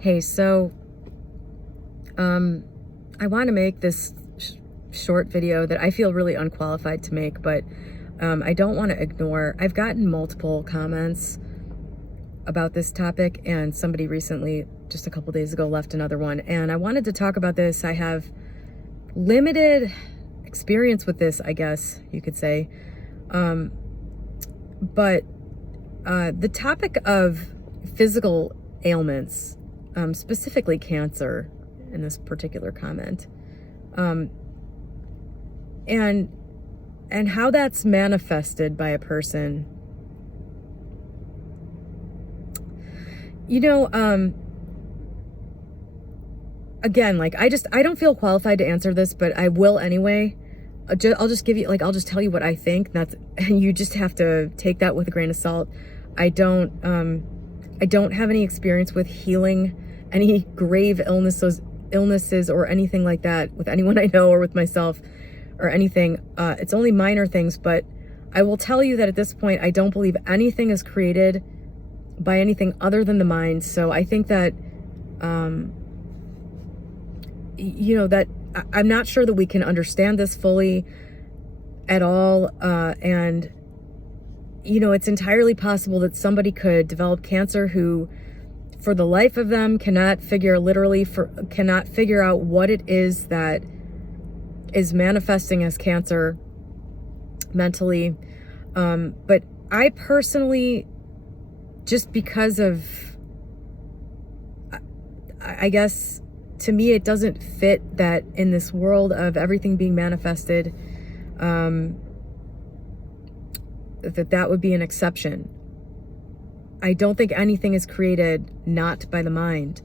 Hey, so I want to make this short video that I feel really unqualified to make, but I don't want to ignore. I've gotten multiple comments about this topic, and somebody recently, just a couple days ago, left another one, and I wanted to talk about this. I have limited experience with this, I guess you could say, but the topic of physical ailments, specifically cancer in this particular comment, and how that's manifested by a person. Again, like I don't feel qualified to answer this, but I will anyway. I'll just give you, like, I'll just tell you what I think. And you just have to take that with a grain of salt. I don't have any experience with healing any grave illnesses or anything like that with anyone I know or with myself or anything. It's only minor things, but I will tell you that at this point, I don't believe anything is created by anything other than the mind. So I think that, that I'm not sure that we can understand this fully at all. And it's entirely possible that somebody could develop cancer who, for the life of them, cannot figure out what it is that is manifesting as cancer mentally. But I personally, just because of, I guess, to me, it doesn't fit that in this world of everything being manifested, that would be an exception. I don't think anything is created not by the mind.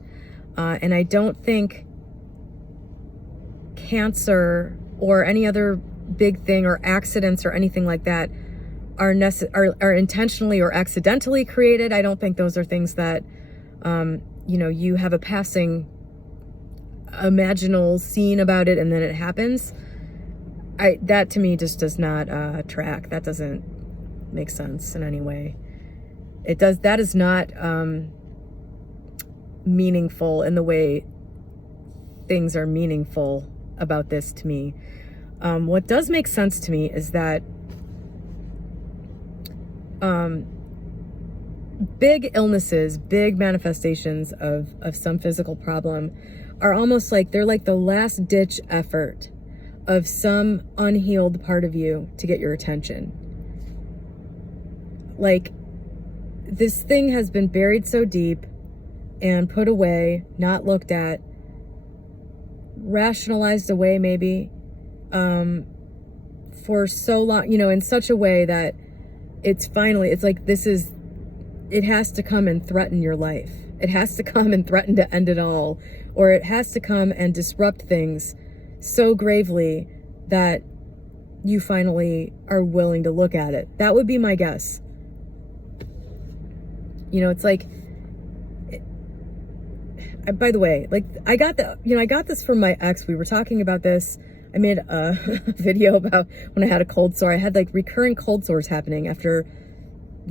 And I don't think cancer or any other big thing or accidents or anything like that are intentionally or accidentally created. I don't think those are things that, you have a passing imaginal scene about it and then it happens. That to me just does not track. That doesn't make sense in any way. That is not meaningful in the way things are meaningful about this to me. What does make sense to me is that big illnesses, big manifestations of some physical problem are almost like they're like the last ditch effort of some unhealed part of you to get your attention. Like, this thing has been buried so deep and put away, not looked at, rationalized away maybe, for so long, in such a way that it's like it has to come and threaten your life. It has to come and threaten to end it all, or it has to come and disrupt things so gravely that you finally are willing to look at it. That would be my guess. It's like, by the way, like I got this from my ex. We were talking about this. I made a video about when I had a cold sore. I had like recurring cold sores happening after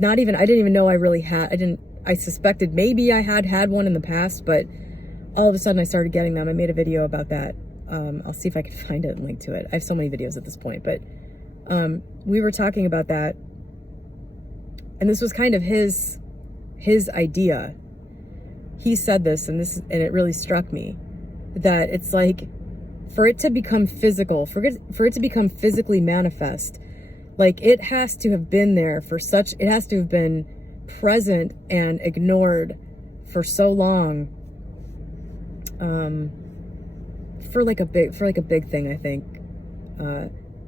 I didn't even know I really had. I suspected maybe I had one in the past, but all of a sudden I started getting them. I made a video about that. I'll see if I can find it and link to it. I have so many videos at this point, but we were talking about that, and this was kind of his idea. He said this, and it really struck me, that it's like, for it to become physical, for it to become physically manifest, like it has to have been there it has to have been present and ignored for so long, for like a big thing, I think.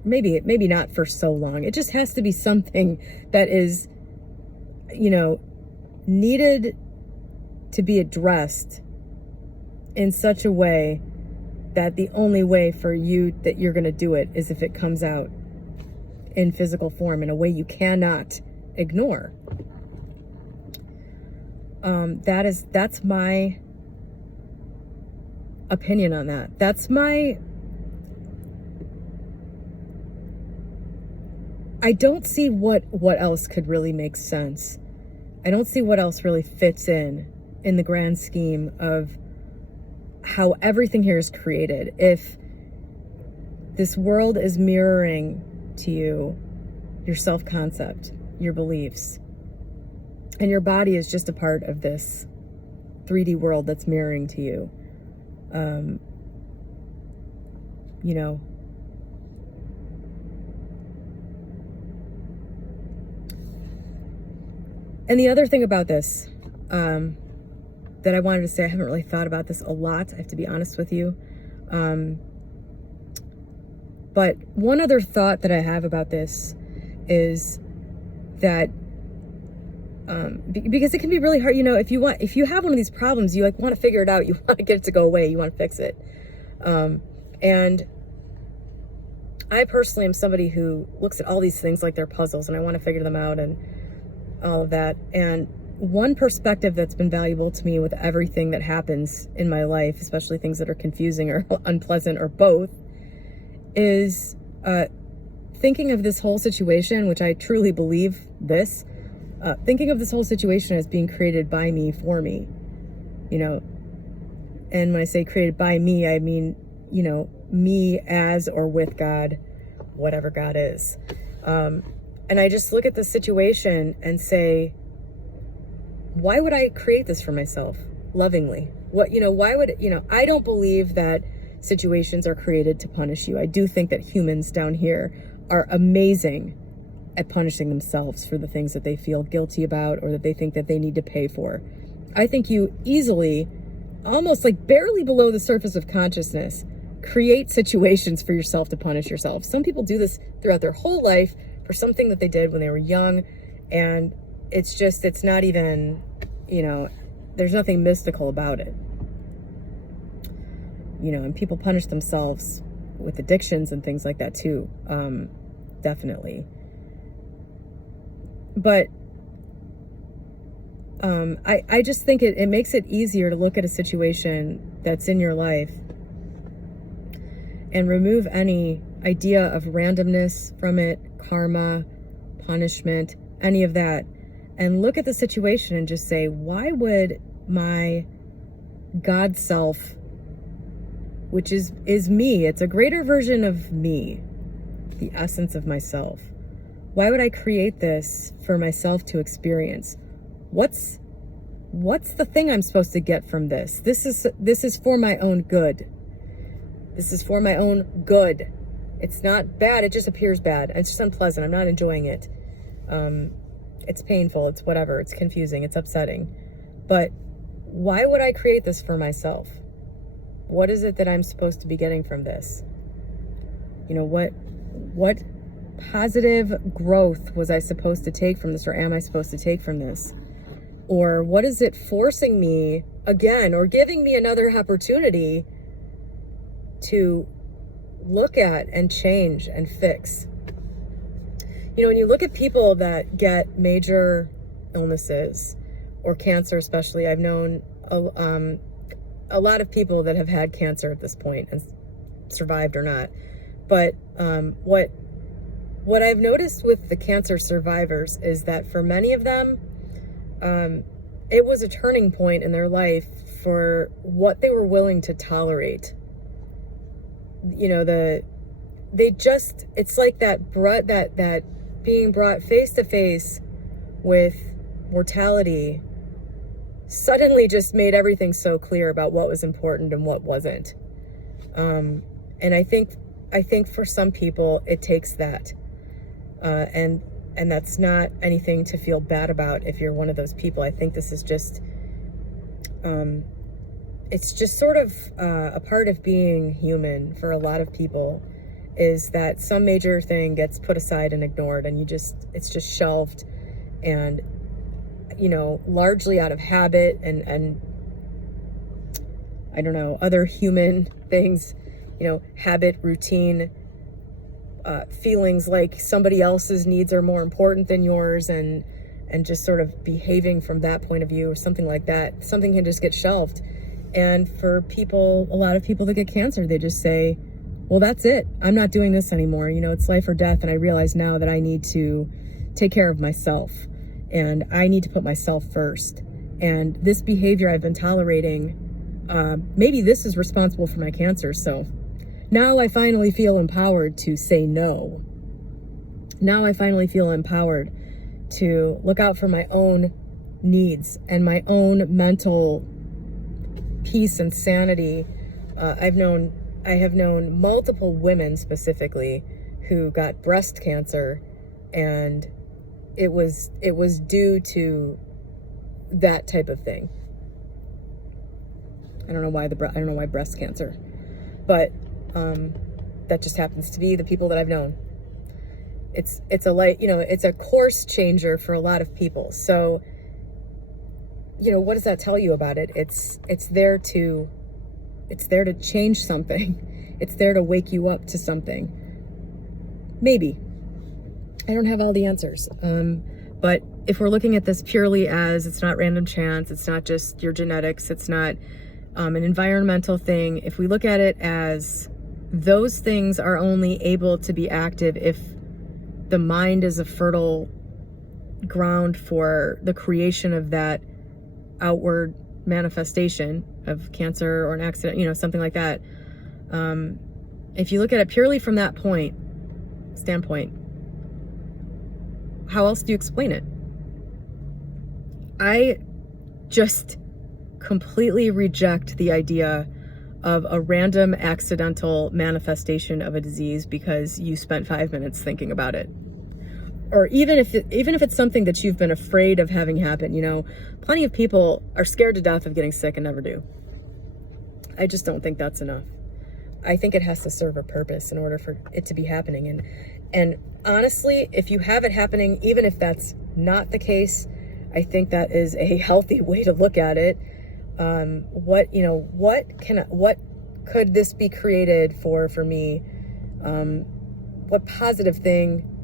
Maybe not for so long. It just has to be something that is, needed to be addressed in such a way that the only way that you're going to do it is if it comes out in physical form in a way you cannot ignore. That's my opinion on that. I don't see what else could really make sense. I don't see what else really fits in in the grand scheme of how everything here is created. If this world is mirroring to you your self-concept, your beliefs, and your body is just a part of this 3D world that's mirroring to you, you know, and the other thing about this, that I wanted to say, I haven't really thought about this a lot, I have to be honest with you. But one other thought that I have about this is that, because it can be really hard, you know, if you have one of these problems, you like want to figure it out, you want to get it to go away, you want to fix it. And I personally am somebody who looks at all these things like they're puzzles, and I want to figure them out and all of that. And one perspective that's been valuable to me with everything that happens in my life, especially things that are confusing or unpleasant or both, is thinking of this whole situation, which I truly believe this, thinking of this whole situation as being created by me, for me, you know. And when I say created by me, I mean, you know, me as or with God, whatever God is. And I just look at the situation and say, why would I create this for myself lovingly? What, you know, why would, you know, I don't believe that situations are created to punish you. I do think that humans down here are amazing at punishing themselves for the things that they feel guilty about or that they think that they need to pay for. I think you easily, almost like barely below the surface of consciousness, create situations for yourself to punish yourself. Some people do this throughout their whole life for something that they did when they were young, and it's just, it's not even, you know, there's nothing mystical about it. You know, and people punish themselves with addictions and things like that too, definitely. But I just think it makes it easier to look at a situation that's in your life and remove any idea of randomness from it, karma, punishment, any of that, and look at the situation and just say, why would my God self, which is me, it's a greater version of me, the essence of myself, why would I create this for myself to experience? What's the thing I'm supposed to get from this? This is for my own good. This is for my own good. It's not bad, it just appears bad. It's just unpleasant, I'm not enjoying it. It's painful, it's whatever, it's confusing, it's upsetting. But why would I create this for myself? What is it that I'm supposed to be getting from this? You know, what positive growth was I supposed to take from this, or am I supposed to take from this? Or what is it forcing me again, or giving me another opportunity to look at and change and fix? You know, when you look at people that get major illnesses or cancer, especially, I've known a lot of people that have had cancer at this point and survived or not. But what I've noticed with the cancer survivors is that for many of them, it was a turning point in their life for what they were willing to tolerate. You know, it's like that being brought face to face with mortality suddenly just made everything so clear about what was important and what wasn't. And I think for some people it takes that, and that's not anything to feel bad about if you're one of those people. I think this is just, it's just sort of a part of being human for a lot of people, is that some major thing gets put aside and ignored, and it's just shelved, and, you know, largely out of habit and I don't know, other human things, you know, habit, routine, feelings like somebody else's needs are more important than yours, and just sort of behaving from that point of view or something like that. Something can just get shelved. And for people, a lot of people that get cancer, they just say, well, that's it. I'm not doing this anymore. You know, it's life or death. And I realize now that I need to take care of myself, and I need to put myself first. And this behavior I've been tolerating, maybe this is responsible for my cancer. So now I finally feel empowered to say no. Now I finally feel empowered to look out for my own needs and my own mental peace and sanity. I have known multiple women specifically who got breast cancer, and it was due to that type of thing. I don't know why breast cancer, but that just happens to be the people that I've known. It's a course changer for a lot of people. So, what does that tell you about it? It's there to change something. It's there to wake you up to something. Maybe. I don't have all the answers. But if we're looking at this purely as it's not random chance, it's not just your genetics, it's not an environmental thing. If we look at it as those things are only able to be active if the mind is a fertile ground for the creation of that outward manifestation of cancer or an accident, something like that. If you look at it purely from that standpoint, how else do you explain it? I just completely reject the idea of a random accidental manifestation of a disease because you spent 5 minutes thinking about it. Or even if it's something that you've been afraid of having happen, plenty of people are scared to death of getting sick and never do. I just don't think that's enough. I think it has to serve a purpose in order for it to be happening. And honestly, if you have it happening, even if that's not the case, I think that is a healthy way to look at it. What could this be created for me? What positive thing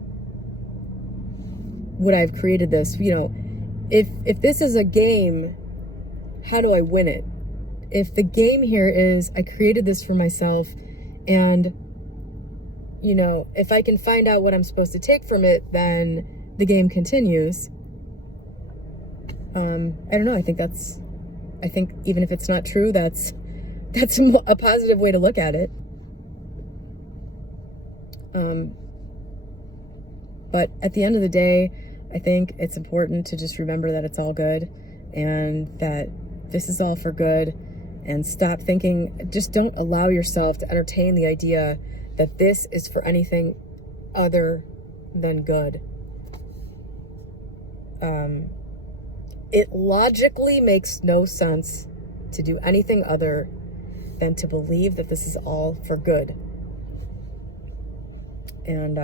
would I have created this? If this is a game, how do I win it? If the game here is I created this for myself, and if I can find out what I'm supposed to take from it, then the game continues. I don't know. I think even if it's not true, that's a positive way to look at it. But at the end of the day, I think it's important to just remember that it's all good and that this is all for good, and stop thinking, just don't allow yourself to entertain the idea that this is for anything other than good. It logically makes no sense to do anything other than to believe that this is all for good. And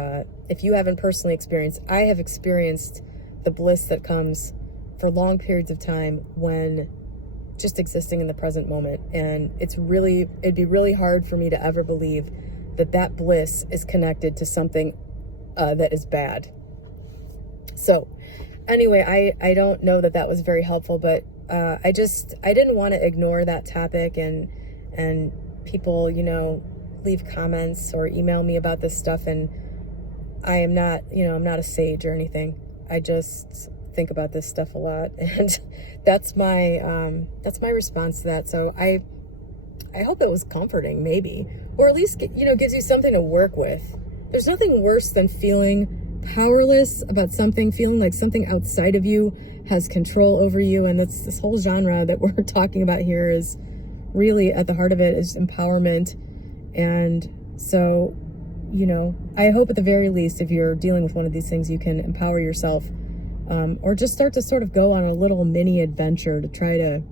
if you haven't personally experienced, I have experienced the bliss that comes for long periods of time when just existing in the present moment. And it'd be really hard for me to ever believe that bliss is connected to something that is bad. So anyway, I don't know that was very helpful, but I didn't want to ignore that topic, and people, leave comments or email me about this stuff, and I am not, I'm not a sage or anything. I just think about this stuff a lot, and that's my response to that. So I hope it was comforting, maybe, or at least gives you something to work with. There's nothing worse than feeling powerless about something, feeling like something outside of you has control over you. And that's this whole genre that we're talking about here is really at the heart of it is empowerment. And so, I hope at the very least, if you're dealing with one of these things, you can empower yourself, or just start to sort of go on a little mini adventure to try to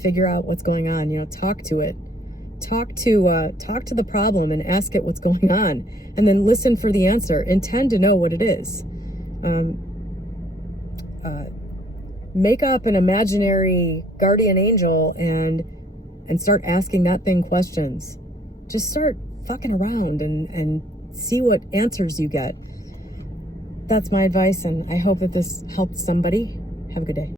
figure out what's going on. Talk to it. Talk to the problem and ask it what's going on, and then listen for the answer. Intend to know what it is. Make up an imaginary guardian angel and start asking that thing questions. Just start fucking around and see what answers you get. That's my advice, and I hope that this helped somebody. Have a good day.